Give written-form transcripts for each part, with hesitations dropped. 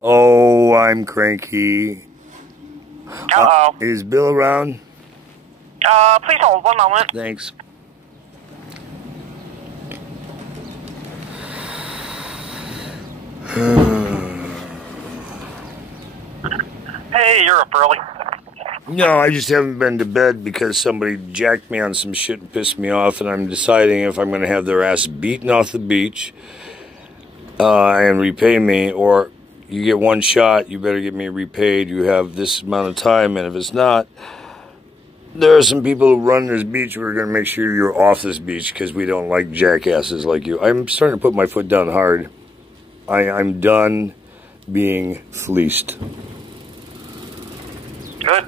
Oh, I'm cranky. Uh-oh. Is Bill around? Please hold 1 moment. Thanks. Hey, you're up early. No, I just haven't been to bed because somebody jacked me on some shit and pissed me off, and I'm deciding if I'm going to have their ass beaten off the beach and repay me, or you get one shot, you better get me repaid. You have this amount of time, and if it's not, there are some people who run this beach who are going to make sure you're off this beach because we don't like jackasses like you. I'm starting to put my foot down hard. I'm done being fleeced. Good.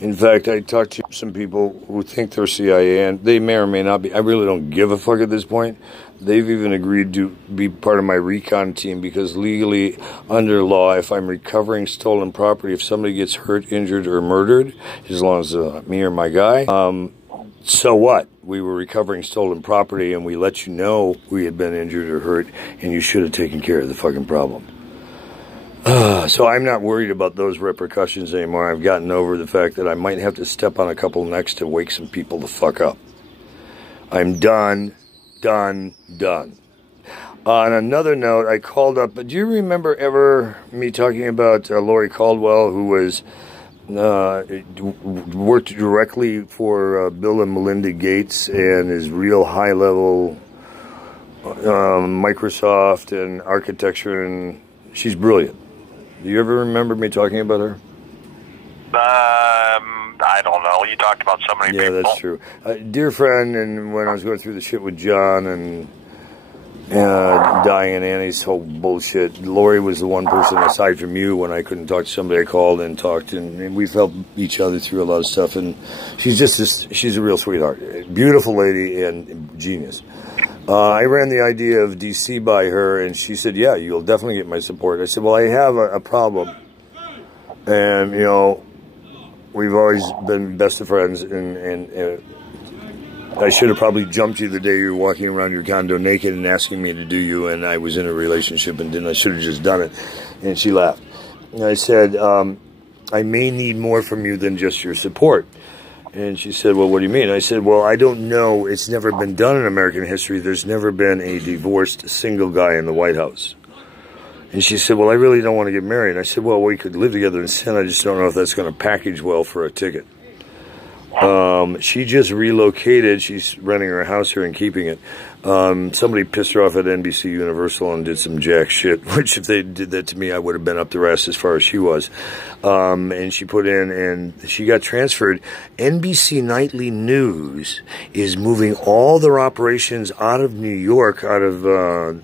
In fact, I talked to some people who think they're CIA, and they may or may not be. I really don't give a fuck at this point. They've even agreed to be part of my recon team because legally, under law, if I'm recovering stolen property, if somebody gets hurt, injured, or murdered, as long as me or my guy, so what? We were recovering stolen property, and we let you know we had been injured or hurt, and you should have taken care of the fucking problem. So I'm not worried about those repercussions anymore. I've gotten over the fact that I might have to step on a couple necks to wake some people the fuck up. I'm done. On another note, I called up, do you remember ever me talking about Lori Caldwell, who was worked directly for Bill and Melinda Gates and is real high-level Microsoft and architecture, and she's brilliant. Do you ever remember me talking about her? I don't know. You talked about so many people. Yeah, that's true. Dear friend, and when I was going through the shit with John and dying and Annie's whole bullshit, Lori was the one person aside from you when I couldn't talk to somebody. I called and talked, and we've helped each other through a lot of stuff. And she's she's a real sweetheart, beautiful lady and genius. I ran the idea of DC by her, and she said, "Yeah, you'll definitely get my support." I said, "Well, I have a problem, and you know, we've always been best of friends, and I should have probably jumped you the day you were walking around your condo naked and asking me to do you, and I was in a relationship and didn't. I should have just done it." And she laughed. And I said, "I may need more from you than just your support." And she said, "Well, what do you mean?" I said, "Well, I don't know. It's never been done in American history. There's never been a divorced single guy in the White House." And she said, "Well, I really don't want to get married." And I said, "Well, we could live together in sin. I just don't know if that's going to package well for a ticket." She just relocated. She's renting her house here and keeping it. Somebody pissed her off at NBC Universal and did some jack shit, which if they did that to me, I would have been up the ass as far as she was. And she put in, and she got transferred. NBC Nightly News is moving all their operations out of New York, out of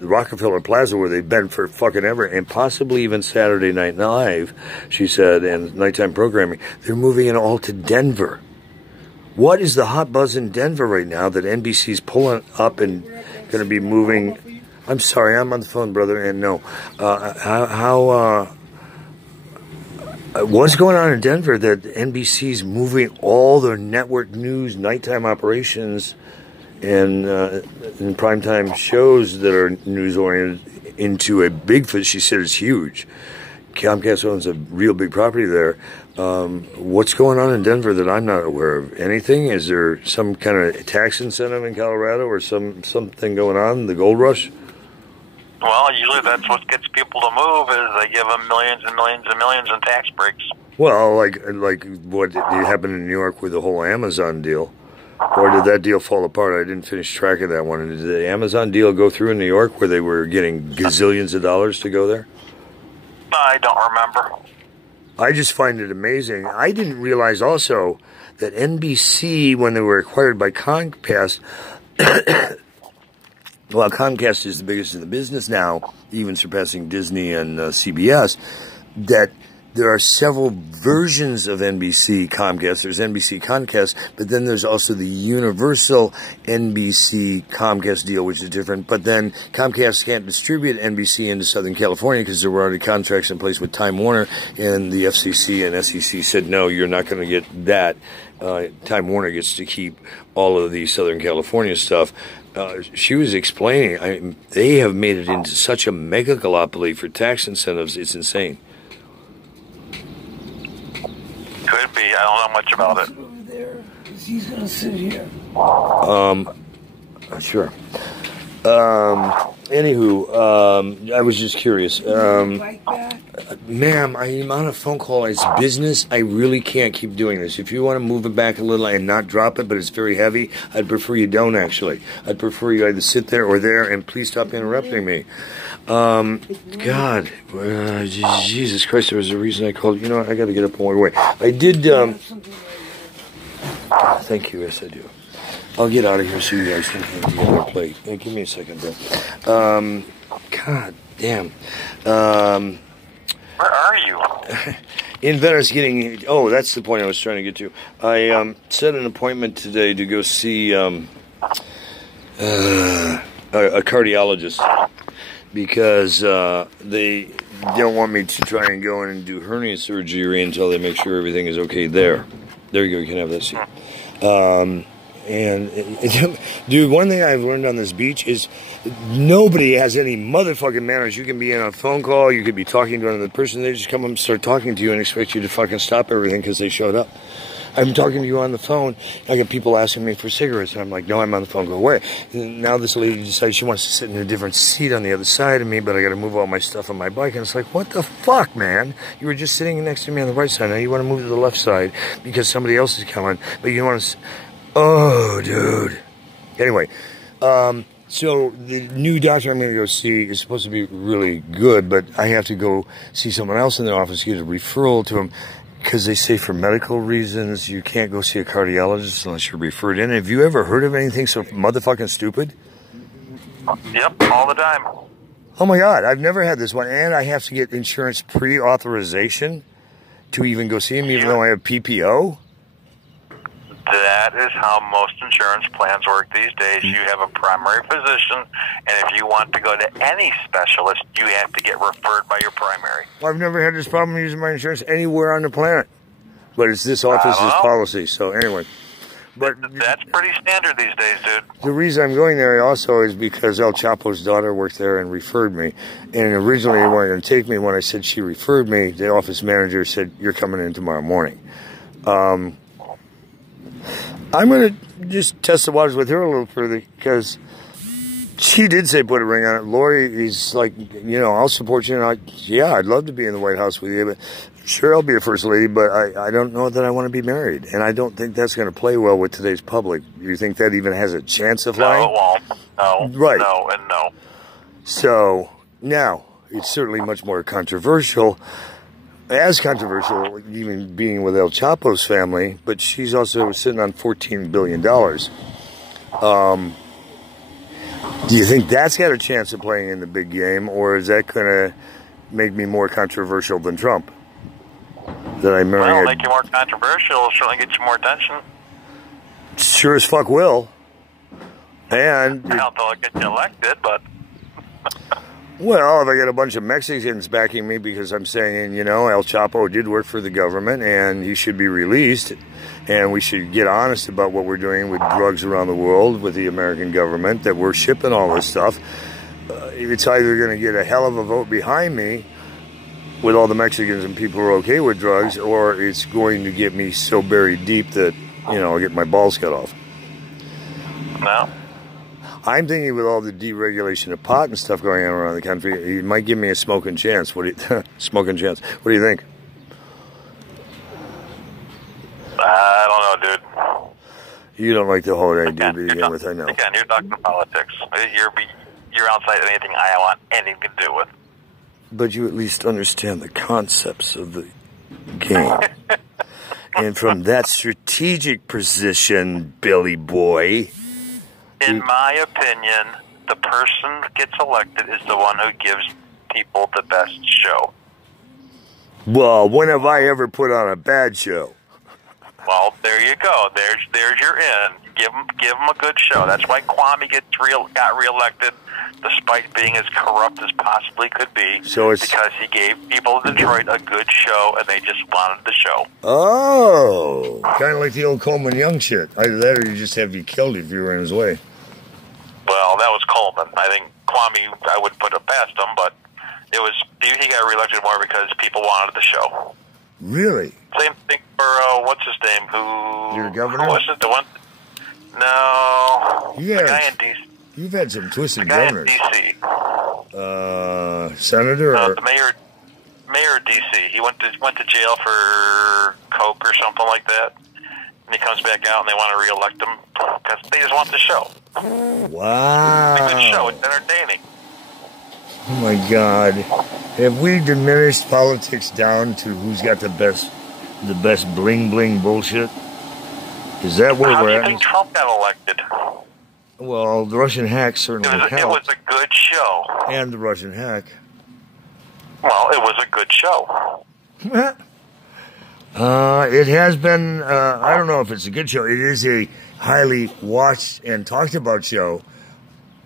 Rockefeller Plaza, where they've been for fucking ever, and possibly even Saturday Night Live, she said, and nighttime programming. They're moving it all to Denver. What is the hot buzz in Denver right now that NBC's pulling up and going to be moving? I'm sorry, I'm on the phone, brother, and no. What's going on in Denver that NBC's moving all their network news, nighttime operations, and primetime shows that are news-oriented into a Bigfoot? She said it's huge. Comcast owns a real big property there. What's going on in Denver that I'm not aware of? Anything? Is there some kind of tax incentive in Colorado or something going on? The gold rush? Well, usually that's what gets people to move is they give them millions and millions and millions in tax breaks. Well, like what happened in New York with the whole Amazon deal. Or did that deal fall apart? I didn't finish track of that one. Did the Amazon deal go through in New York where they were getting gazillions of dollars to go there? I don't remember. I just find it amazing. I didn't realize also that NBC, when they were acquired by Comcast, well, Comcast is the biggest in the business now, even surpassing Disney and CBS, that there are several versions of NBC Comcast. There's NBC Comcast, but then there's also the universal NBC Comcast deal, which is different. But then Comcast can't distribute NBC into Southern California because there were already contracts in place with Time Warner, and the FCC and SEC said, no, you're not going to get that. Time Warner gets to keep all of the Southern California stuff. she was explaining, they have made it into such a megalopoly for tax incentives, it's insane. Could be. I don't know much about it. Over there, 'cause he's gonna sit here. Sure. Anywho, I was just curious. Ma'am, I'm on a phone call. It's business. I really can't keep doing this. If you want to move it back a little and not drop it, but it's very heavy, I'd prefer you don't, actually. I'd prefer you either sit there or there, and please stop interrupting me. God, Jesus Christ, there was a reason I called. You know what? I got to get up and walk away. I did, thank you, yes I do. I'll get out of here so you guys can get their plate. Hey, give me a second, bro. God damn. Where are you? In Venice getting... Oh, that's the point I was trying to get to. I set an appointment today to go see a cardiologist because they don't want me to try and go in and do hernia surgery until they make sure everything is okay there. There you go. You can have that seat. And, dude, one thing I've learned on this beach is nobody has any motherfucking manners. You can be in a phone call, you could be talking to another person, they just come up and start talking to you and expect you to fucking stop everything because they showed up. I'm talking to you on the phone, I get people asking me for cigarettes, and I'm like, no, I'm on the phone, go away. And now this lady decides she wants to sit in a different seat on the other side of me, but I gotta move all my stuff on my bike, and it's like, what the fuck, man? You were just sitting next to me on the right side, now you want to move to the left side because somebody else is coming, but you want to... Oh, dude. Anyway, so the new doctor I'm going to go see is supposed to be really good, but I have to go see someone else in the office, get a referral to him, because they say for medical reasons you can't go see a cardiologist unless you're referred in. Have you ever heard of anything so motherfucking stupid? Yep, all the time. Oh my God, I've never had this one, and I have to get insurance pre-authorization to even go see him, even though I have PPO? That is how most insurance plans work these days. You have a primary physician, and if you want to go to any specialist, you have to get referred by your primary. I've never had this problem using my insurance anywhere on the planet. But it's this office's policy, so anyway. But that's pretty standard these days, dude. The reason I'm going there also is because El Chapo's daughter worked there and referred me. And originally they weren't going to take me. When I said she referred me, the office manager said, you're coming in tomorrow morning. I'm going to just test the waters with her a little further because she did say put a ring on it. Lori is like, you know, I'll support you. And yeah, I'd love to be in the White House with you, but sure, I'll be a first lady, but I don't know that I want to be married. And I don't think that's going to play well with today's public. Do you think that even has a chance of flying? No, it won't. No. Right. No and no. So, now, it's certainly much more controversial. As controversial, even being with El Chapo's family, but she's also sitting on $14 billion. Do you think that's got a chance of playing in the big game, or is that going to make me more controversial than Trump? That I marry? Well, make you more controversial. It'll certainly get you more attention. Sure as fuck will. And I don't know it'll get you elected, but... Well, if I get a bunch of Mexicans backing me because I'm saying, you know, El Chapo did work for the government and he should be released, and we should get honest about what we're doing with drugs around the world with the American government, that we're shipping all this stuff, it's either going to get a hell of a vote behind me with all the Mexicans and people who are okay with drugs, or it's going to get me so buried deep that, you know, I'll get my balls cut off. No. I'm thinking with all the deregulation of pot and stuff going on around the country, it might give me a smoking chance. What do you smoking chance? What do you think? I don't know, dude. You don't like the whole idea to begin with, I know. Again, you're talking politics. You're outside anything I want anything to do with. But you at least understand the concepts of the game. And from that strategic position, Billy boy... In my opinion, the person who gets elected is the one who gives people the best show. Well, when have I ever put on a bad show? Well, there you go. There's your in. Give him a good show. That's why Kwame got reelected, despite being as corrupt as possibly could be. So it's because he gave people of Detroit a good show, and they just wanted the show. Oh, kind of like the old Coleman Young shit. Either that, or you just have you killed if you were in his way. Well, that was Coleman. I think Kwame, I would put it past him, but he got reelected more because people wanted the show. Really? Same thing for, what's his name? Your governor? Who was it? The one? No. Yeah. The guy in D.C. You've had some twisted governors. The guy in D.C. Senator? No, the mayor of D.C. He went to jail for coke or something like that. And he comes back out and they want to re-elect him because they just want the show. Wow. It's a good show. It's entertaining. Oh my God. Have we diminished politics down to who's got the best bling bling bullshit? Is that where How we're do you at? think Trump got elected? Well, the Russian hack certainly helped. It was a good show. And the Russian hack. Well, it was a good show. It has been, I don't know if it's a good show. It is a highly watched and talked about show.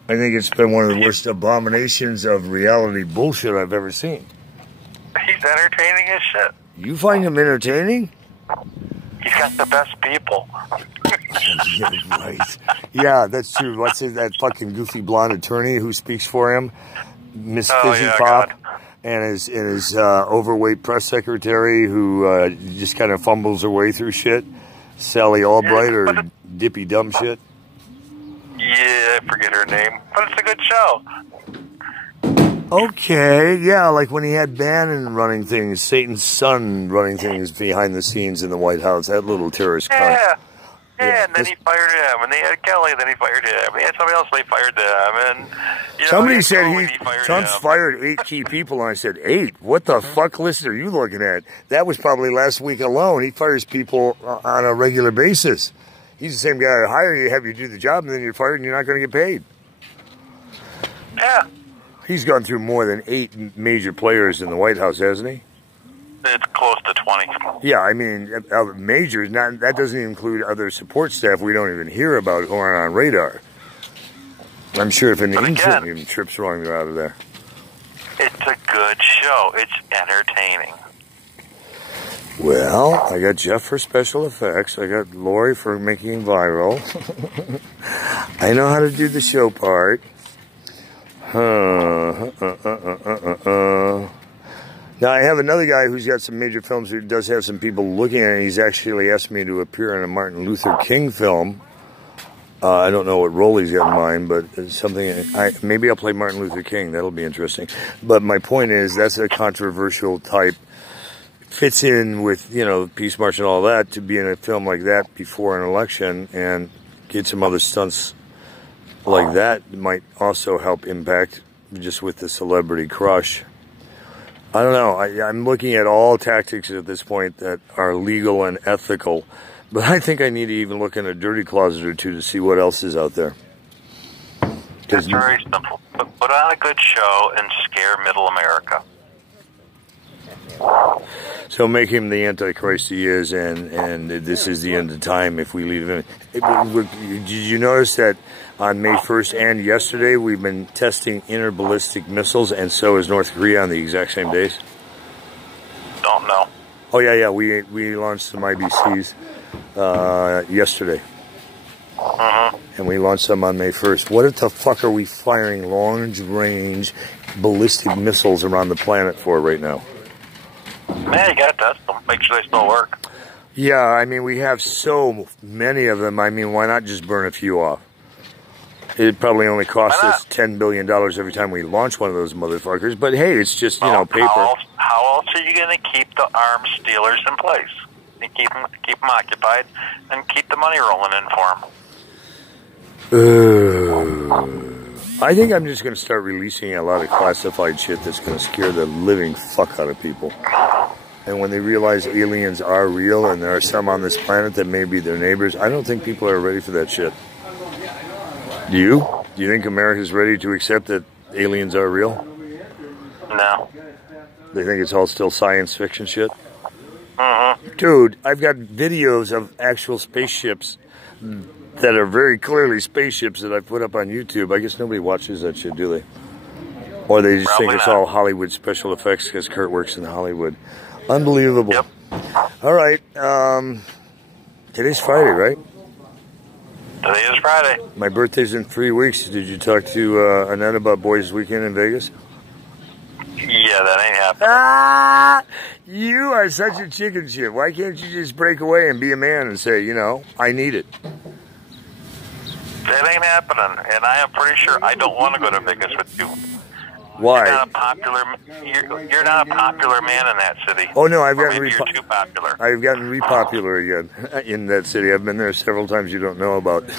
I think it's been one of the worst abominations of reality bullshit I've ever seen. He's entertaining as shit. You find him entertaining? He's got the best people. Right. Yeah, that's true. What's that fucking goofy blonde attorney who speaks for him? Miss Fizzy Pop. God. And his overweight press secretary who just kind of fumbles her way through shit. Sally Albright or Dippy Dumb shit. Yeah, I forget her name. But it's a good show. Okay, yeah, like when he had Bannon running things, Satan's son running things behind the scenes in the White House, that little terrorist cunt. Yeah, and then he fired him, and they had Kelly, and then he fired him, and he had somebody else, and they fired them, and... Somebody said Trump's fired 8 key people, and I said, 8? What the fuck list are you looking at? That was probably last week alone. He fires people on a regular basis. He's the same guy who hire you, have you do the job, and then you're fired, and you're not going to get paid. Yeah. He's gone through more than 8 major players in the White House, hasn't he? It's close to 20. Yeah, I mean, majors, that doesn't include other support staff we don't even hear about who aren't on radar. I'm sure if an intern even trips wrong, they're out of there. It's a good show. It's entertaining. Well, I got Jeff for special effects. I got Lori for making viral. I know how to do the show part. Now, I have another guy who's got some major films who does have some people looking at it. He's actually asked me to appear in a Martin Luther King film. I don't know what role he's got in mind, but it's something... maybe I'll play Martin Luther King. That'll be interesting. But my point is, that's a controversial type. Fits in with, you know, Peace March and all that, to be in a film like that before an election and get some other stunts like that might also help impact just with the celebrity crush. I don't know. I'm looking at all tactics at this point that are legal and ethical, but I think I need to even look in a dirty closet or two to see what else is out there. It's very simple. Put on a good show and scare middle America. So make him the Antichrist he is, and this is the end of time if we leave him. Did you notice that on May 1st and yesterday we've been testing interballistic missiles, and so is North Korea on the exact same days? Don't know. Oh yeah, we launched some IBCs yesterday. And we launched some on May 1st. What the fuck are we firing long-range ballistic missiles around the planet for right now? Man, you gotta test them. Make sure they still work. Yeah, I mean, we have so many of them. I mean, why not just burn a few off? It'd probably only cost us $10 billion every time we launch one of those motherfuckers. But hey, it's just, you know, paper. How else are you going to keep the arms dealers in place? And keep them occupied and keep the money rolling in for them? I think I'm just going to start releasing a lot of classified shit that's going to scare the living fuck out of people. And when they realize aliens are real and there are some on this planet that may be their neighbors, I don't think people are ready for that shit. Do you? Do you think America's ready to accept that aliens are real? No. They think it's all still science fiction shit? Dude, I've got videos of actual spaceships that are very clearly spaceships that I've put up on YouTube. I guess nobody watches that shit, do they? Or they just think it's all Hollywood special effects because Kurt works in Hollywood. Unbelievable. Yep. All right. Today's Friday, right? Today is Friday. My birthday's in 3 weeks. Did you talk to Annette about Boys Weekend in Vegas? Yeah, that ain't happening. Ah! You are such a chicken shit. Why can't you just break away and be a man and say, you know, I need it? That ain't happening, and I am pretty sure I don't want to go to Vegas with you. Why? You're not a popular man in that city. Oh no, I've gotten you're too popular. I've gotten repopular again in that city. I've been there several times you don't know about.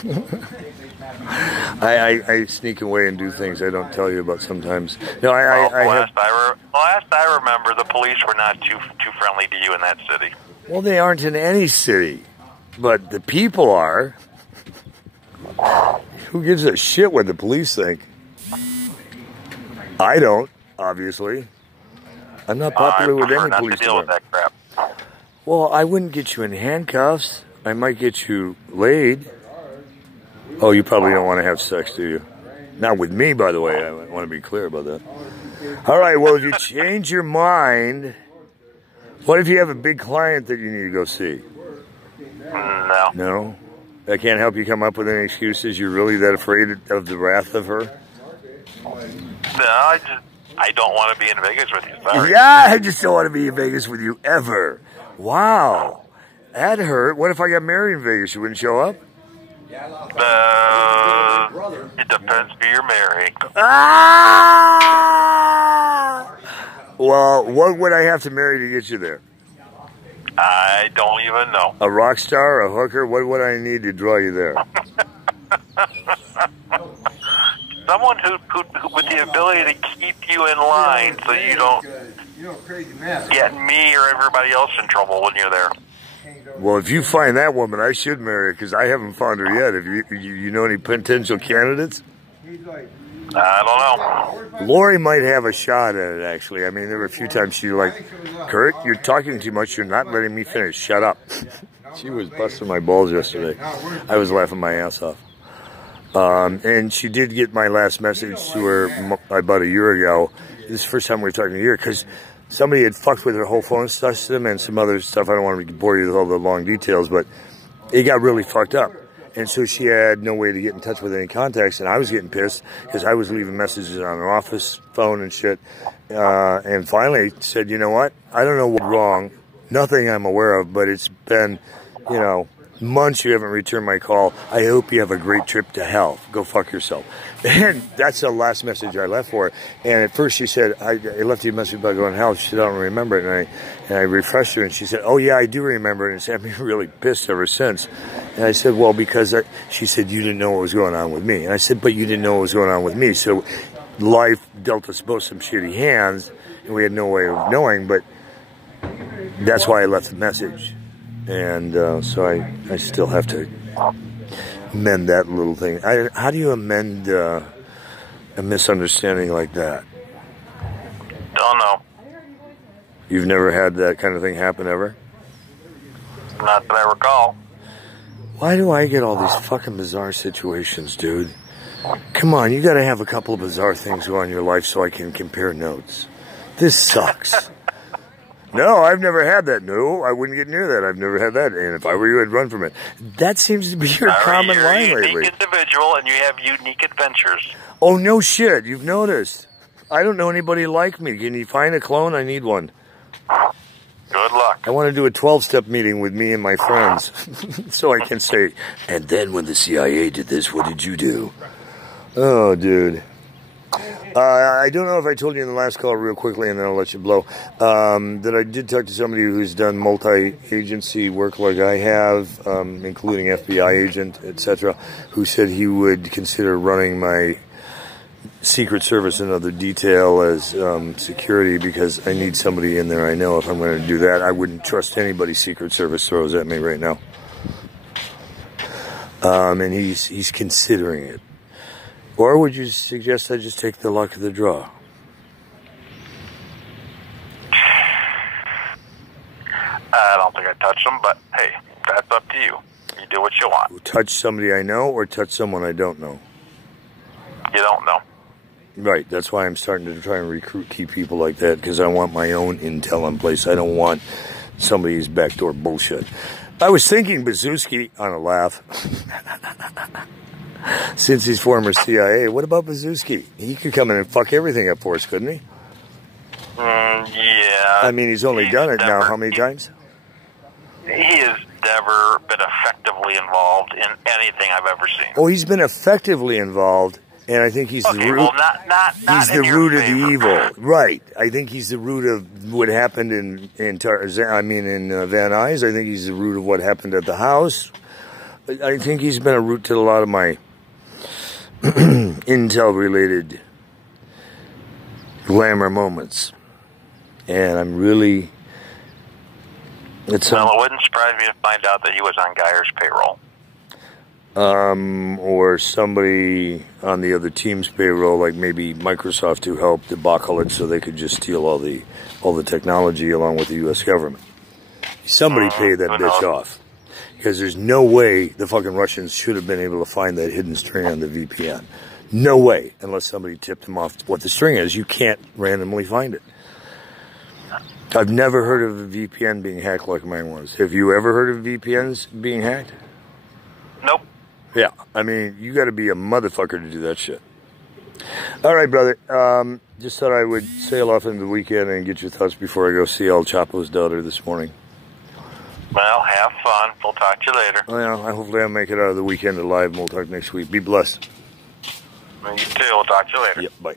I sneak away and do things I don't tell you about sometimes. No, last I remember, the police were not too friendly to you in that city. Well, they aren't in any city, but the people are. Who gives a shit what the police think? I don't, obviously. I'm not popular with any police. Deal with that crap. Well, I wouldn't get you in handcuffs. I might get you laid. Oh, you probably don't want to have sex, do you? Not with me, by the way. I want to be clear about that. All right, well, if you change your mind, what if you have a big client that you need to go see? No. No? That can't help you come up with any excuses? You're really that afraid of the wrath of her? No, I don't want to be in Vegas with you. Sorry. Yeah, I just don't want to be in Vegas with you ever. Wow. That hurt. What if I got married in Vegas? You wouldn't show up? It depends who you're marrying. Ah! Well, what would I have to marry to get you there? I don't even know. A rock star, a hooker? What would I need to draw you there? Someone who with the ability to keep you in line so you don't get me or everybody else in trouble when you're there. Well, if you find that woman, I should marry her because I haven't found her yet. If you know any potential candidates? I don't know. Lori might have a shot at it, actually. I mean, there were a few times she was like, Kurt, you're talking too much. You're not letting me finish. Shut up. She was busting my balls yesterday. I was laughing my ass off. And she did get my last message to her about a year ago. This is the first time we were talking a year because somebody had fucked with her whole phone system and some other stuff. I don't want to bore you with all the long details, but it got really fucked up. And so she had no way to get in touch with any contacts, and I was getting pissed because I was leaving messages on her office phone and shit. And finally said, you know what? I don't know what's wrong. Nothing I'm aware of, but it's been, you know, months you haven't returned my call. I hope you have a great trip to hell. Go fuck yourself. And that's the last message I left for her. And at first she said, I left you a message about going to hell. She said, I don't remember it. And I refreshed her, and she said, oh, yeah, I do remember it. And it's had me really pissed ever since. And I said, well, because she said, you didn't know what was going on with me. And I said, but you didn't know what was going on with me. So life dealt us both some shitty hands, and we had no way of knowing. But that's why I left the message. And so I still have to mend that little thing. How do you amend a misunderstanding like that? Don't know. You've never had that kind of thing happen ever? Not that I recall. Why do I get all these fucking bizarre situations, dude? Come on, you gotta have a couple of bizarre things go on in your life so I can compare notes. This sucks. No, I've never had that. No, I wouldn't get near that. I've never had that. And if I were you, I'd run from it. That seems to be your common line lately. You're a unique individual, and you have unique adventures. Oh, no shit. You've noticed. I don't know anybody like me. Can you find a clone? I need one. Good luck. I want to do a 12-step meeting with me and my friends so I can say, and then when the CIA did this, what did you do? Oh, dude. I don't know if I told you in the last call real quickly, and then I'll let you blow, that I did talk to somebody who's done multi-agency work like I have, including FBI agent, etc., who said he would consider running my Secret Service in other detail as security because I need somebody in there I know. If I'm going to do that, I wouldn't trust anybody Secret Service throws at me right now. And he's considering it. Or would you suggest I just take the luck of the draw? I don't think I touched them, but hey, that's up to you. You do what you want. Touch somebody I know or touch someone I don't know? You don't know. Right, that's why I'm starting to try and recruit key people like that, because I want my own intel in place. I don't want somebody's backdoor bullshit. I was thinking Bazuski on a laugh. Since he's former CIA, what about Bazuski? He could come in and fuck everything up for us, couldn't he? Yeah. I mean, he's only done it now how many times? He has never been effectively involved in anything I've ever seen. Oh, he's been effectively involved, and I think he's the root. Well, not he's the root of the evil, right? I think he's the root of what happened in Van Nuys. I think he's the root of what happened at the house. I think he's been a root to a lot of my intel-related glamour moments, and I'm really. Well, it wouldn't surprise me to find out that he was on Geyer's payroll. Or somebody on the other team's payroll, like maybe Microsoft, who helped debacle it so they could just steal all the technology along with the U.S. government. Somebody paid that bitch off. Because there's no way the fucking Russians should have been able to find that hidden string on the VPN. No way, unless somebody tipped them off what the string is. You can't randomly find it. I've never heard of a VPN being hacked like mine was. Have you ever heard of VPNs being hacked? Nope. Yeah, I mean, you got to be a motherfucker to do that shit. All right, brother. Just thought I would sail off into the weekend and get your thoughts before I go see El Chapo's daughter this morning. Well, have fun. We'll talk to you later. Well, hopefully I'll make it out of the weekend alive, and we'll talk next week. Be blessed. You too. We'll talk to you later. Yep, bye.